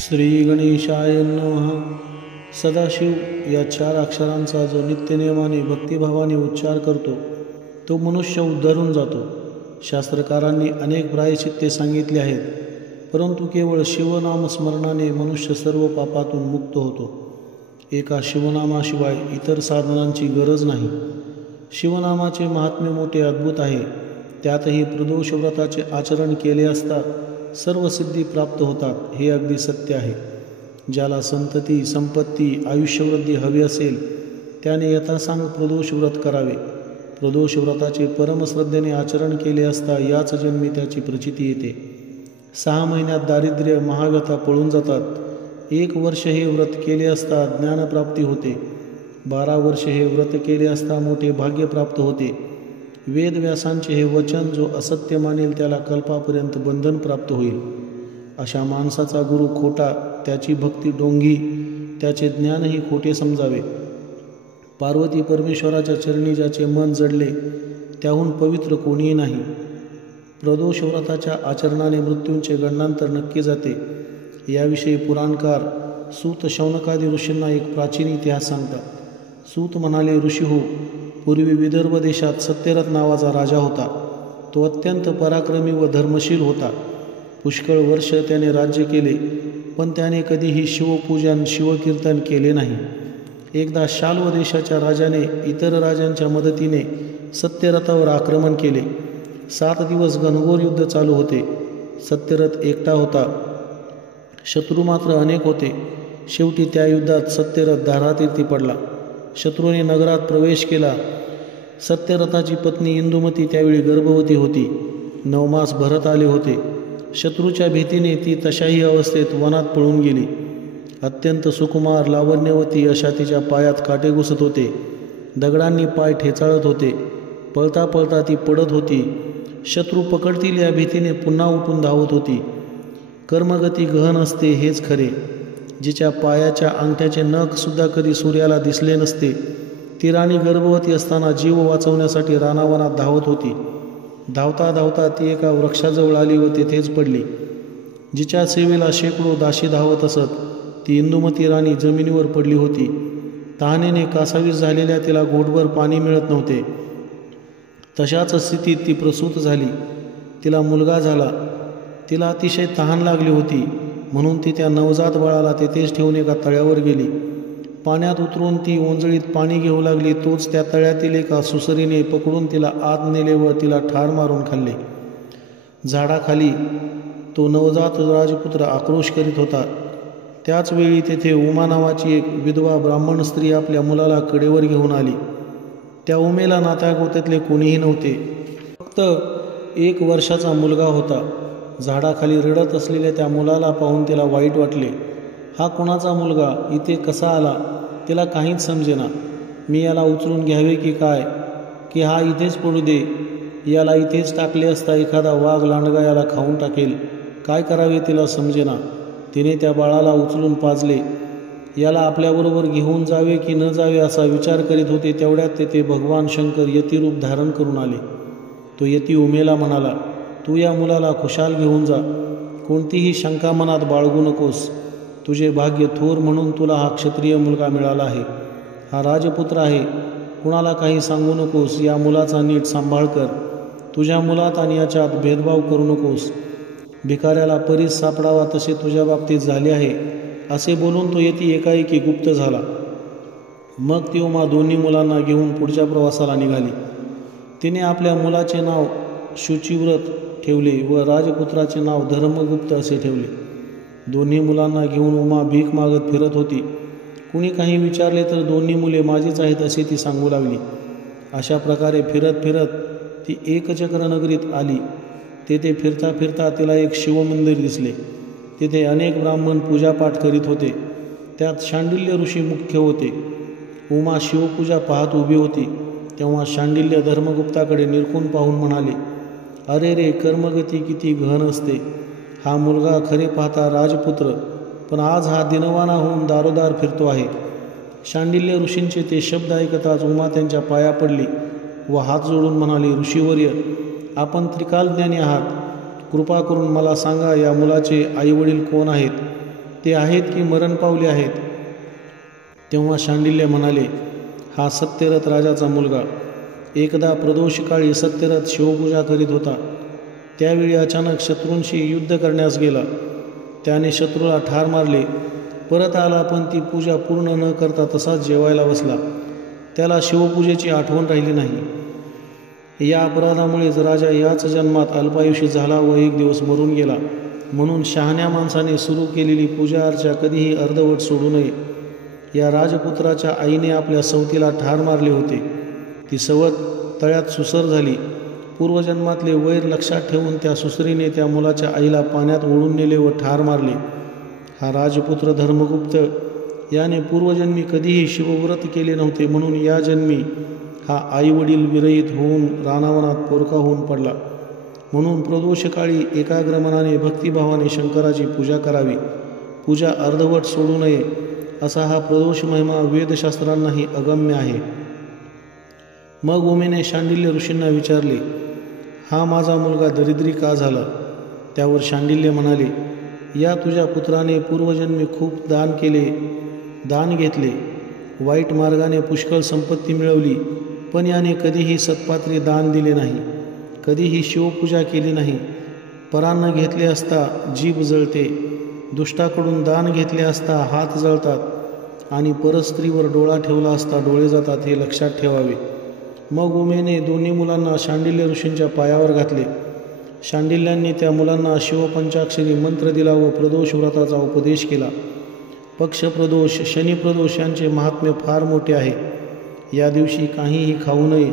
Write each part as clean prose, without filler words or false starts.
श्री गणेशाय नमः. सदाशिव या 4 अक्षरांचा जो नित्यनेमाने भक्तिभावाने उच्चार करतो तो मनुष्य उद्धरून जातो. शास्त्रकारांनी अनेक प्रायश्चित्ते सांगितले आहेत, परंतु केवळ शिवनामस्मरणाने मनुष्य सर्व पापातून मुक्त होतो. एका शिवनामाशिवाय इतर साधनांची गरज नाही. शिवनामाचे महात्म्य मोठे अद्भुत आहे. त्यातही प्रदोष व्रताचे आचरण केले असता सर्व सिद्धी प्राप्त होतात, हे अगदी सत्य आहे. ज्याला संतती, संपत्ती, आयुष्यवृद्धी हवी असेल त्याने यथासांग प्रदोष व्रत करावे. प्रदोष व्रताचे परमश्रद्धेने आचरण केले असता याच जन्मी त्याची प्रचिती येते. 6 महिन्यात दारिद्र्य, महाव्यथा पळून जातात. 1 वर्ष हे व्रत केले असता ज्ञानप्राप्ती होते. 12 वर्ष हे व्रत केले असता मोठे भाग्य प्राप्त होते. वेदव्यासांचे हे वचन जो असत्य मानेल त्याला कल्पापर्यंत बंधन प्राप्त होईल. अशा माणसाचा गुरु खोटा, त्याची भक्ती डोंगी, त्याचे ज्ञानही खोटे समजावे. पार्वती परमेश्वराच्या चरणी ज्याचे मन जडले त्याहून पवित्र कोणीही नाही. प्रदोष व्रताच्या आचरणाने मृत्यूंचे गंडांतर नक्की जाते. याविषयी पुराणकार सूत शौनकादी ऋषींना एक प्राचीन इतिहास सांगतात. सूत म्हणाले, ऋषी हो, पूर्वी विदर्भ देशात सत्यरथ नावाचा राजा होता. तो अत्यंत पराक्रमी व धर्मशील होता. पुष्कळ वर्ष त्याने राज्य केले, पण त्याने कधीही शिवपूजन, शिवकीर्तन केले नाही. एकदा शाल्व देशाच्या राजाने इतर राजांच्या मदतीने सत्यरथावर आक्रमण केले. 7 दिवस घनघोर युद्ध चालू होते. सत्यरथ एकटा होता, शत्रू मात्र अनेक होते. शेवटी त्या युद्धात सत्यरथ धारातीर्थी पडला. शत्रूने नगरात प्रवेश केला. सत्यरथाची पत्नी इंदुमती त्यावेळी गर्भवती होती. 9 मास भरत आले होते. शत्रूच्या भीतीने ती तशाही अवस्थेत वनात पळून गेली. अत्यंत सुकुमार, लावण्यवती अशा तिच्या पायात काटे घुसत होते. दगडांनी पाय ठेचाळत होते. पळता पळता ती पडत होती. शत्रू पकडतील या भीतीने पुन्हा उठून धावत होती. कर्मगती गहन असते हेच खरे. जिच्या पायाच्या अंगठ्याचे नख सुद्धा कधी सूर्याला दिसले नसते, ती राणी गर्भवती असताना जीव वाचवण्यासाठी रानावनात धावत होती. धावता धावता ती एका वृक्षाजवळ आली व तेथेच पडली. जिच्या सेवेला शेकडो दासी धावत असत, ती इंदुमती राणी जमिनीवर पडली होती. तहानेने कासावीस झालेल्या तिला घोटभर पाणी मिळत नव्हते. तशाच स्थितीत ती प्रसूत झाली. तिला मुलगा झाला. तिला अतिशय तहान लागली होती, म्हणून ती त्या नवजात बाळाला तेथेच ठेवून एका तळ्यावर गेली. पाण्यात उतरून ती ओंजळीत पाणी घेऊ लागली. तोच त्या तळ्यातील एका सुसरीने पकडून तिला आत नेले व तिला ठार मारून खाल्ले. झाडाखाली तो नवजात राजपुत्र आक्रोश करीत होता. त्याच वेळी तेथे उमा नावाची एक विधवा ब्राह्मण स्त्री आपल्या मुलाला कडेवर घेऊन आली. त्या उमेला नात्यागोत्यातले कोणीही नव्हते. फक्त 1 वर्षाचा मुलगा होता. झाडाखाली रडत असलेल्या त्या मुलाला पाहून तिला वाईट वाटले. हा कोणाचा मुलगा, इथे कसा आला? तिला काहीच समजेना. मी याला उचलून घ्यावे की काय, की हा इथेच पडू दे? याला इथेच टाकले असता एखादा वाघ लांडगा याला खाऊन टाकेल. काय करावे तिला समजेना. तिने त्या बाळाला उचलून पाजले. याला आपल्याबरोबर घेऊन जावे की न जावे असा विचार करीत होते. तेवढ्यात तेथे भगवान शंकर यतिरूप धारण करून आले. तो यती उमेला म्हणाला, तू या मुलाला खुशाल घेऊन जा. कोणतीही शंका मनात बाळगू नकोस. तुझे भाग्य थोर म्हणून तुला हा क्षत्रिय मुलगा मिळाला आहे. हा राजपुत्र आहे. कुणाला काही सांगू नकोस. या मुलाचा नीट सांभाळ कर. तुझ्या मुलात आणि याच्यात भेदभाव करू नकोस. भिकाऱ्याला परीस सापडावा तसे तुझ्या बाबतीत झाले आहे. असे बोलून तो यती एकाएकी गुप्त झाला. मग ती उमा दोन्ही मुलांना घेऊन पुढच्या प्रवासाला निघाली. तिने आपल्या मुलाचे नाव शुचिव्रत ठेवले व राजपुत्राचे नाव धर्मगुप्त असे ठेवले. दोन्ही मुलांना घेऊन उमा भीक मागत फिरत होती. कुणी काही विचारले तर दोन्ही मुले माझीच आहेत असे ती सांगू लागली. अशा प्रकारे फिरत फिरत ती एकचक्र नगरीत आली. तेथे फिरता फिरता तिला एक शिवमंदिर दिसले. तिथे अनेक ब्राह्मण पूजापाठ करीत होते. त्यात शांडिल्य ऋषी मुख्य होते. उमा शिवपूजा पाहत उभी होती. तेव्हा शांडिल्य धर्मगुप्ताकडे निरखून पाहून म्हणाले, अरे रे, कर्मगती किती गहन असते. हा मुलगा खरे पाहता राजपुत्र, पण आज हा दिनवाना होऊन दारोदार फिरतो आहे. शांडिल्य ऋषींचे ते शब्द ऐकताच उमा त्यांच्या पाया पडली व हात जोडून म्हणाली, ऋषीवर्य, आपण त्रिकालज्ञानी आहात. कृपा करून मला सांगा, या मुलाचे आईवडील कोण आहेत? ते आहेत की मरण पावले आहेत? तेव्हा शांडिल्य म्हणाले, हा सत्यरथ राजाचा मुलगा. एकदा प्रदोषकाळी सत्यरथ शिवपूजा करीत होता. त्यावेळी अचानक शत्रूंशी युद्ध करण्यास गेला. त्याने शत्रूला ठार मारले. परत आला, पण ती पूजा पूर्ण न करता तसाच जेवायला बसला. त्याला शिवपूजेची आठवण राहिली नाही. या अपराधामुळेच राजा याच जन्मात अल्पायुषी झाला व एक दिवस मरून गेला. म्हणून शहाण्या माणसाने सुरू केलेली पूजा अर्चा कधीही अर्धवट सोडू नये. या राजपुत्राच्या आईने आपल्या सवतीला ठार मारले होते. ती सवत तळ्यात सुसर झाली. पूर्वजन्मातले वैर लक्षात ठेवून त्या सुसरीने त्या मुलाच्या आईला पाण्यात ओढून नेले व ठार मारले. हा राजपुत्र धर्मगुप्त याने पूर्वजन्मी कधीही शिवव्रत केले नव्हते, म्हणून या जन्मी हा आईवडील विरहित होऊन रानावनात पोरका होऊन पडला. म्हणून प्रदोषकाळी एकाग्र मनाने भक्तिभावाने शंकराची पूजा करावी. पूजा अर्धवट सोडू नये, असा हा प्रदोष महिमा वेदशास्त्रांनाही अगम्य आहे. मग उमेने शांडिल्य ऋषींना विचारले, हा माझा मुलगा दरिद्री का झाला? त्यावर शांडिल्य म्हणाले, या तुझ्या पुत्राने पूर्वजन्मी खूप दान घेतले, वाईट मार्गाने पुष्कळ संपत्ती मिळवली, पण याने कधीही सत्पात्री दान दिले नाही, कधीही शिवपूजा केली नाही. परान्न घेतले असता जीभ जळते, दुष्टाकडून दान घेतले असता हात जळतात आणि परस्त्रीवर डोळा ठेवला असता डोळे जातात, हे लक्षात ठेवावे. मग उमेने दोन्ही मुलांना शांडिल्य ऋषींच्या पायावर घातले. शांडिल्यांनी त्या मुलांना शिवपंचाक्षरी मंत्र दिला व प्रदोष व्रताचा उपदेश केला. पक्षप्रदोष, शनिप्रदोष यांचे महात्म्य फार मोठे आहे. या दिवशी काहीही खाऊ नये,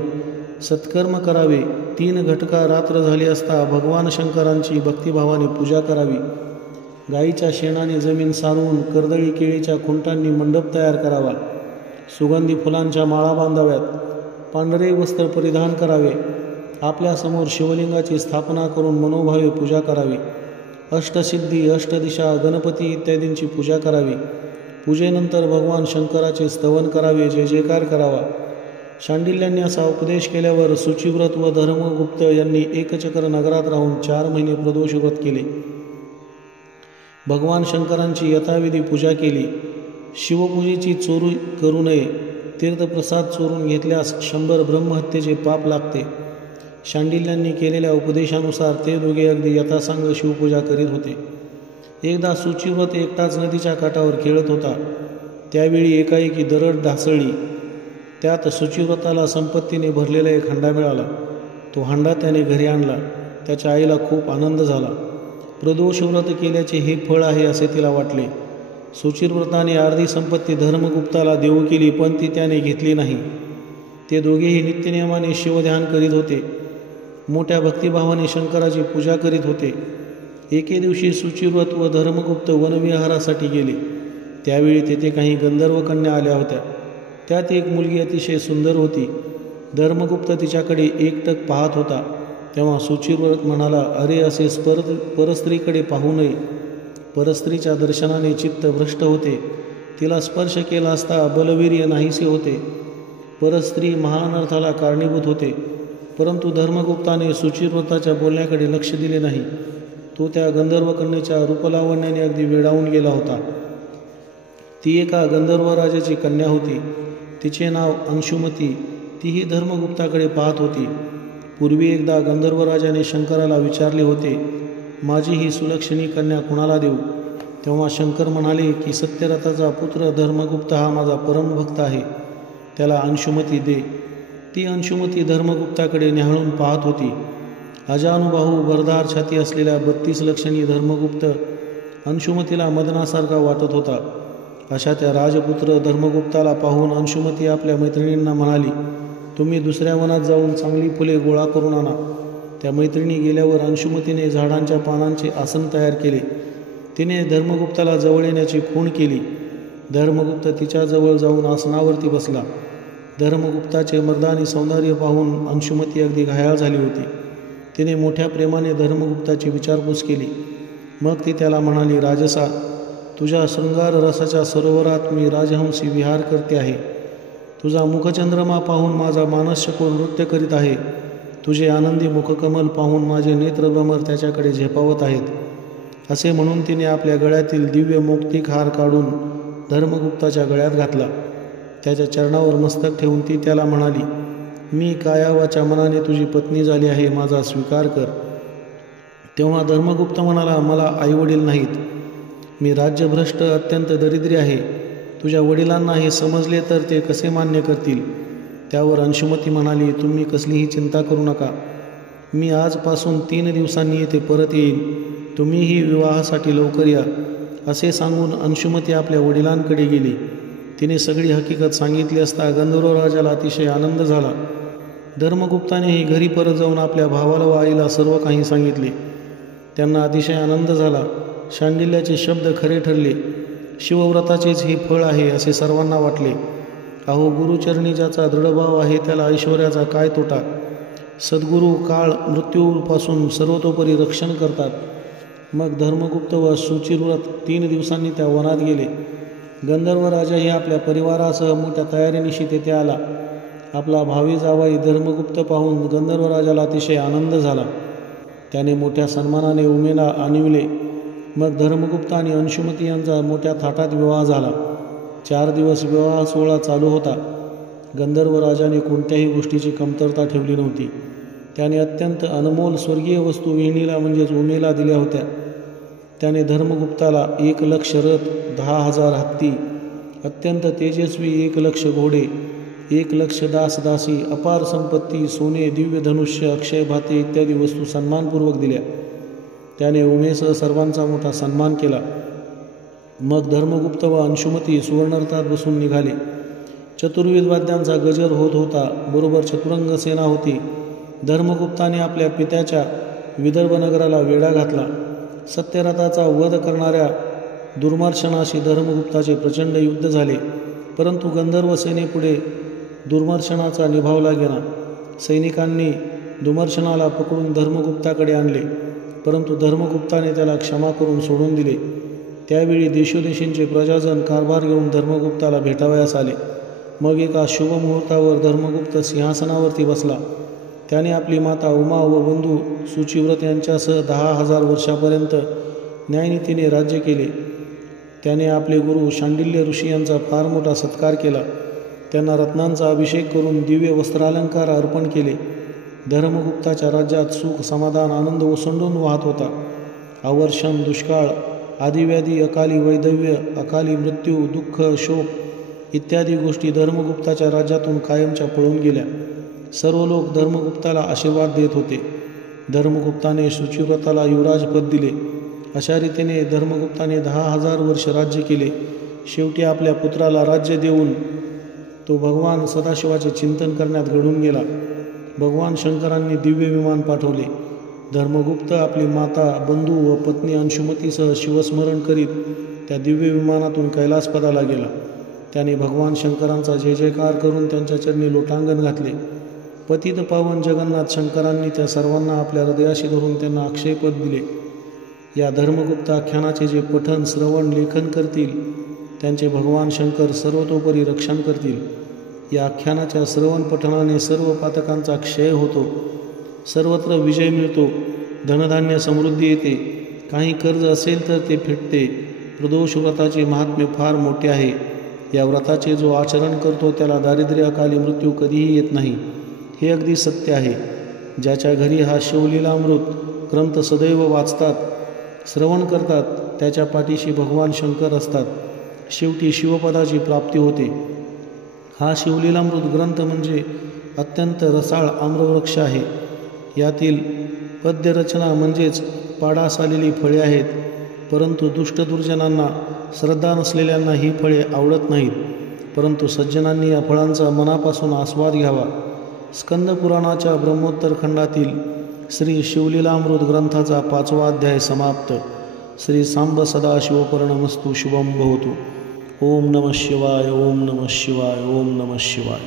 सत्कर्म करावे. 3 घटका रात्र झाली असता भगवान शंकरांची भक्तिभावाने पूजा करावी. गाईच्या शेणाने जमीन सारवून कर्दळी केळीच्या खुंटांनी मंडप तयार करावा. सुगंधी फुलांच्या माळा बांधाव्यात. पांढरे वस्त्र परिधान करावे. आपल्यासमोर शिवलिंगाची स्थापना करून मनोभावे पूजा करावी. अष्टसिद्धी, अष्टदिशा, गणपती इत्यादींची पूजा करावी. पूजेनंतर भगवान शंकराचे स्तवन करावे, जय जयकार करावा. शांडिल्यांनी असा उपदेश केल्यावर शुचिव्रत व धर्मगुप्त यांनी एकचक्र नगरात राहून 4 महिने प्रदोष व्रत केले. भगवान शंकरांची यथाविधी पूजा केली. शिवपूजेची चोरी करू नये. तीर्थप्रसाद चोरून घेतल्यास 100 ब्रह्महत्येचे पाप लागते. शांडिल्यांनी केलेल्या उपदेशानुसार ते दोघे अगदी यथासांग शिवपूजा करीत होते. एकदा शुचिव्रत एकटाच नदीच्या काठावर खेळत होता. त्यावेळी एकाएकी दरड ढासळली. त्यात शुचिव्रताला संपत्तीने भरलेला एक हंडा मिळाला. तो हंडा त्याने घरी आणला. त्याच्या आईला खूप आनंद झाला. प्रदोषव्रत केल्याचे हे फळ आहे असे तिला वाटले. शुचिव्रताने अर्धी संपत्ती धर्मगुप्ताला देऊ केली, पण ती त्याने घेतली नाही. ते दोघेही नित्यनियमाने शिवध्यान करीत होते. मोठ्या भक्तिभावाने शंकराची पूजा करीत होते. एके दिवशी शुचिव्रत व धर्मगुप्त वनविहारासाठी गेले. त्यावेळी तेथे काही गंधर्व कन्या आल्या होत्या. त्यात एक मुलगी अतिशय सुंदर होती. धर्मगुप्त तिच्याकडे एकटक पाहत होता. तेव्हा शुचिव्रत म्हणाला, अरे, असे परस्त्रीकडे पाहू नये. परस्त्रीच्या दर्शनाने चित्त भ्रष्ट होते. तिला स्पर्श केला असता बलवीर्य नाहीसे होते. परस्त्री महाअनर्थाला कारणीभूत होते. परंतु धर्मगुप्ताने शुचिव्रताच्या बोलण्याकडे लक्ष दिले नाही. तो त्या गंधर्व कन्येच्या रूपलावण्याने अगदी वेडावून गेला होता. ती एका गंधर्व राजाची कन्या होती. तिचे नाव अंशुमती. तीही धर्मगुप्ताकडे पाहत होती. पूर्वी एकदा गंधर्व राजाने शंकराला विचारले होते, माझी ही सुलक्षणी कन्या कुणाला देऊ? तेव्हा शंकर म्हणाले की सत्यरथाचा पुत्र धर्मगुप्त हा माझा परमभक्त आहे, त्याला अंशुमती दे. ती अंशुमती धर्मगुप्ताकडे न्याहाळून पाहत होती. अजानुबाहू भरदार छाती असलेल्या 32 लक्षणी धर्मगुप्त अंशुमतीला मदनासारखा वाटत होता. अशा त्या राजपुत्र धर्मगुप्ताला पाहून अंशुमती आपल्या मैत्रिणींना म्हणाली, तुम्ही दुसऱ्या वनात जाऊन चांगली फुले गोळा करून आणा. त्या मैत्रिणी गेल्यावर अंशुमतीने झाडांच्या पानांचे आसन तयार केले. तिने धर्मगुप्ताला जवळ येण्याची खूण केली. धर्मगुप्त तिच्याजवळ जाऊन आसनावरती बसला. धर्मगुप्ताचे मर्दानी सौंदर्य पाहून अंशुमती अगदी घायाळ झाली होती. तिने मोठ्या प्रेमाने धर्मगुप्ताची विचारपूस केली. मग ती त्याला म्हणाली, राजसा, तुझ्या शृंगार रसाच्या सरोवरात मी राजहंसी विहार करते आहे. तुझा मुखचंद्रमा पाहून माझा मानसशकोर नृत्य करीत आहे. तुझे आनंदी मुखकमल पाहून माझे नेत्रभ्रमर त्याच्याकडे झेपावत आहेत. असे म्हणून तिने आपल्या गळ्यातील दिव्य मौक्तिक हार काढून धर्मगुप्ताच्या गळ्यात घातला. त्याच्या चरणावर मस्तक ठेवून ती त्याला म्हणाली, मी काया वाचा मनाने तुझी पत्नी झाली आहे, माझा स्वीकार कर. तेव्हा धर्मगुप्त म्हणाला, मला आईवडील नाहीत, मी राज्यभ्रष्ट अत्यंत दरिद्री आहे. तुझ्या वडिलांना हे समजले तर ते कसे मान्य करतील. त्यावर अंशुमती म्हणाली, तुम्ही कसलीही चिंता करू नका, मी आजपासून 3 दिवसांनी येथे परत येईन, तुम्हीही विवाहासाठी लवकर या. असे सांगून अंशुमती आपल्या वडिलांकडे गेली. तिने सगळी हकीकत सांगितली असता गंधर्व राजाला अतिशय आनंद झाला. धर्मगुप्तानेही घरी परत जाऊन आपल्या भावाला व आईला सर्व काही सांगितले. त्यांना अतिशय आनंद झाला. शांडिल्याचे शब्द खरे ठरले. शिवव्रताचेच हे फळ आहे असे सर्वांना वाटले. अहो, गुरुचरणी ज्याचा दृढभाव आहे त्याला ऐश्वर्याचा काय तोटा. सद्गुरू काळ मृत्यूपासून सर्वतोपरी रक्षण करतात. मग धर्मगुप्त व सुचिरव्रत 3 दिवसांनी त्या वनात गेले. गंधर्व राजाही आपल्या परिवारासह मोठ्या तयारीनिशी तेथे आला. आपला भावी जावाई धर्मगुप्त पाहून गंधर्व राजाला अतिशय आनंद झाला. त्याने मोठ्या सन्मानाने उमेला आणविले. मग धर्मगुप्त आणि अंशुमती यांचा मोठ्या थाटात विवाह झाला. 4 दिवस विवाह सोहळा चालू होता. गंधर्व राजाने कोणत्याही गोष्टीची कमतरता ठेवली नव्हती. त्याने अत्यंत अनमोल स्वर्गीय वस्तू वेणीला म्हणजेच उमेला दिल्या होत्या. त्याने धर्मगुप्ताला 1,00,000 रथ, 10,000 हत्ती, अत्यंत तेजस्वी 1,00,000 घोडे, 1,00,000 दासदासी, अपार संपत्ती, सोने, दिव्य धनुष्य, अक्षय भाते इत्यादी वस्तू सन्मानपूर्वक दिल्या. त्याने उमेसह सर्वांचा मोठा सन्मान केला. मग धर्मगुप्त व अंशुमती सुवर्णरथात बसून निघाले. चतुर्विध वाद्यांचा गजर होत होता. बरोबर चतुरंग सेना होती. धर्मगुप्ताने आपल्या पित्याच्या विदर्भ नगराला वेढा घातला. सत्यरथाचा वध करणाऱ्या दुर्मर्शनाशी धर्मगुप्ताचे प्रचंड युद्ध झाले, परंतु गंधर्व सेनेपुढे दुर्मर्शनाचा निभावला गेला. सैनिकांनी दुर्मर्शनाला पकडून धर्मगुप्ताकडे आणले, परंतु धर्मगुप्ताने त्याला क्षमा करून सोडून दिले. त्यावेळी देशोदेशींचे प्रजाजन कारभार घेऊन धर्मगुप्ताला भेटावयास आले. मग एका शुभ मुहूर्तावर धर्मगुप्त सिंहासनावरती बसला. त्याने आपली माता उमा व बंधू सुचिव्रत यांच्यासह 10,000 वर्षापर्यंत न्यायनीतीने राज्य केले. त्याने आपले गुरु शांडिल्य ऋषी यांचा फार मोठा सत्कार केला. त्यांना रत्नांचा अभिषेक करून दिव्य वस्त्रालंकार अर्पण केले. धर्मगुप्ताच्या राज्यात सुख, समाधान, आनंद ओसंडून वाहत होता. अवर्षण, दुष्काळ, आदिव्याधी, अकाली वैधव्य, अकाली मृत्यू, दुःख, शोक इत्यादी गोष्टी धर्मगुप्ताच्या राज्यातून कायमच्या पळून गेल्या. सर्व लोक धर्मगुप्ताला आशीर्वाद देत होते. धर्मगुप्ताने सुचिव्रताला युवराजपद दिले. अशा रीतीने धर्मगुप्ताने 10,000 वर्ष राज्य केले. शेवटी आपल्या पुत्राला राज्य देऊन तो भगवान सदाशिवाचे चिंतन करण्यात घडून गेला. भगवान शंकरांनी दिव्य विमान पाठवले. धर्मगुप्त आपली माता, बंधू व पत्नी अंशुमतीसह शिवस्मरण करीत त्या दिव्य विमानातून कैलासपदाला गेला. त्याने भगवान शंकरांचा जय जयकार करून त्यांच्या चरणी लोटांगण घातले. पतित पावन जगन्नाथ शंकरांनी त्या सर्वांना आपल्या हृदयाशी धरून त्यांना अक्षयपद दिले. या धर्मगुप्त आख्यानाचे जे पठण, श्रवण, लेखन करतील त्यांचे भगवान शंकर सर्वतोपरी रक्षण करतील. या आख्यानाच्या श्रवण पठणाने सर्व पातकांचा क्षय होतो, सर्वत्र विजय मिळतो, धनधान्य समृद्धी येते. काही कर्ज असेल तर ते फिटते. प्रदोष व्रताचे महात्म्य फार मोठे आहे. या व्रताचे जो आचरण करतो त्याला दारिद्र्य, अकाली मृत्यू कधीही येत नाही. हे अगदी सत्य आहे. ज्याच्या घरी हा शिवलीलामृत ग्रंथ सदैव वाचतात, श्रवण करतात, त्याच्या पाठीशी भगवान शंकर असतात. शेवटी शिवपदाची प्राप्ती होते. हा शिवलीलामृत ग्रंथ म्हणजे अत्यंत रसाळ आम्रवृक्ष आहे. यातील पद्यरचना म्हणजेच पाडास आलेली फळे आहेत. परंतु दुष्ट दुर्जनांना, श्रद्धा नसलेल्यांना ही फळे आवडत नाहीत. परंतु सज्जनांनी या फळांचा मनापासून आस्वाद घ्यावा. स्कंद पुराणाच्या ब्रह्मोत्तर खंडातील श्री शिवलीलामृत ग्रंथाचा 5वा अध्याय समाप्त. श्री सांब सदाशिवपर्णमस्तु शुभम भवतु. ओम नमः शिवाय. ओम नमः शिवाय. ओम नमः शिवाय.